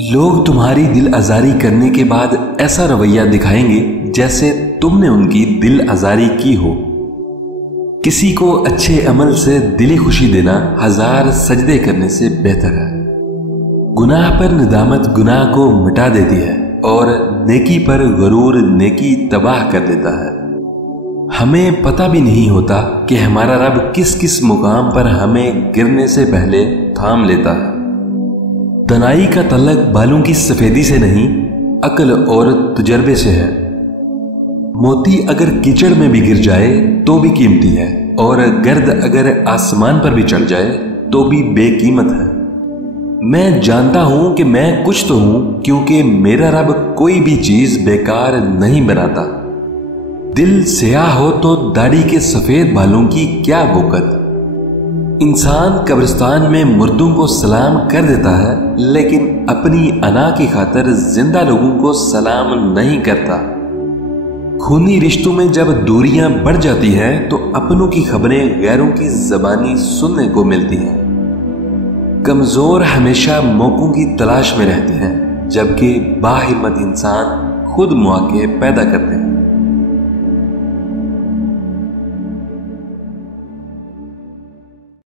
लोग तुम्हारी दिल आजारी करने के बाद ऐसा रवैया दिखाएंगे जैसे तुमने उनकी दिल आजारी की हो। किसी को अच्छे अमल से दिली खुशी देना हजार सजदे करने से बेहतर है। गुनाह पर निदामत गुनाह को मिटा देती है और नेकी पर गरूर नेकी तबाह कर देता है। हमें पता भी नहीं होता कि हमारा रब किस किस मुकाम पर हमें गिरने से पहले थाम लेता है। तनाई का तल्लक बालों की सफेदी से नहीं, अक्ल और तजर्बे से है। मोती अगर कीचड़ में भी गिर जाए तो भी कीमती है, और गर्द अगर आसमान पर भी चढ़ जाए तो भी बेकीमत है। मैं जानता हूं कि मैं कुछ तो हूं, क्योंकि मेरा रब कोई भी चीज बेकार नहीं बनाता। दिल स्याह हो तो दाढ़ी के सफेद बालों की क्या बोकत। इंसान कब्रिस्तान में मुर्दों को सलाम कर देता है, लेकिन अपनी अना की खातिर जिंदा लोगों को सलाम नहीं करता। खूनी रिश्तों में जब दूरियां बढ़ जाती हैं तो अपनों की खबरें गैरों की जबानी सुनने को मिलती हैं। कमजोर हमेशा मौकों की तलाश में रहते हैं, जबकि बाहिम्मत इंसान खुद मौके पैदा करते हैं।